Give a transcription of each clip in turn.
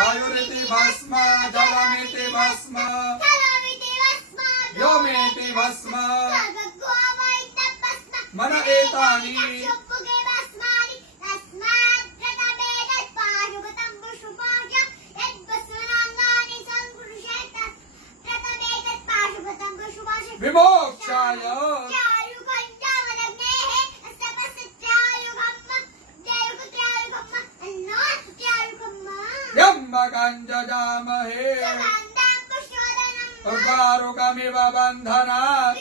वायुरिति भस्म जलमिति भस्म। व्योमेति भस्म। मन एतानि। चक्षुपुगे पुष्पदनं उर्वारुकमिव बन्धनात्।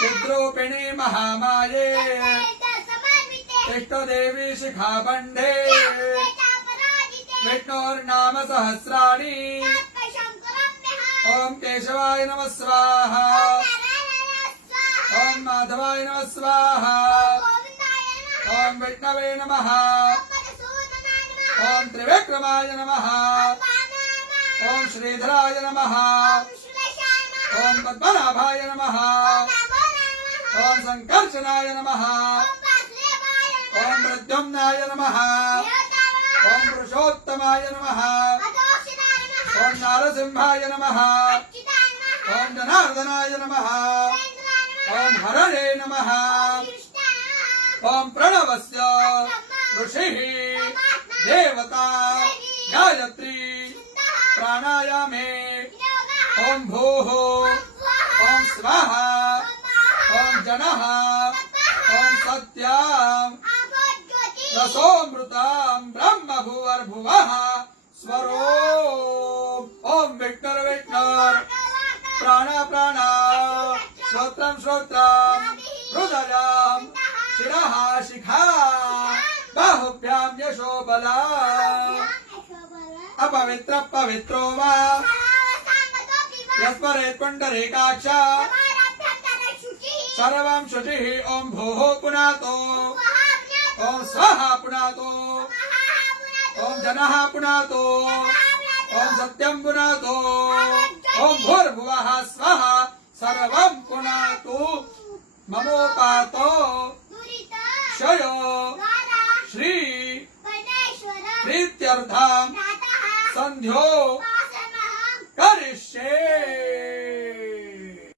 चिद्रूपिणी महामाये। इष्टदेवी शिखाबण्डे विष्णोर्नाम सहस्राणि ॐ केशवाय नमः स्वाहा। ॐ माधवाय नमः स्वाहा। ॐ विष्णवे नमः। ॐ त्रिविक्रमाय नमः ॐ श्रीधराय नमः ॐ पद्मनाभाय नमः ॐ सङ्कर्षणाय नमः ॐ प्रद्युम्नाय नमः ॐ पुरुषोत्तमाय नमः ॐ नारसिंहाय नमः ॐ जनार्दनाय नमः ॐ हरणे नमः ॐ प्रणवस्य ऋषिः देवता गायत्री प्राणायामे। ॐ भूः। ॐ स्वाहा। ॐ जनः। ॐ सत्याम्। रसोऽमृताम्। ब्रह्म भुवर्भुवः स्वरो। ॐ विष्णुर् विष्णुर् प्राण प्राण। श्रोत्रम् श्रोत्रम् हृदयम्। शिरः शिखा। बला। अपवित्र पवित्रो वा। यस्मरे पुण्डरीकाक्ष सर्वं शुचिः ॐ भोः पुनातो। ॐ स्वाहा पुनातो। ॐ जनः पुनातो। ॐ सत्यं पुनातो। ॐ भूर्भुवः स्वः सर्वं पुनातु। ममोपातो क्षयो श्री प्रीत्यर्थं सन्ध्यो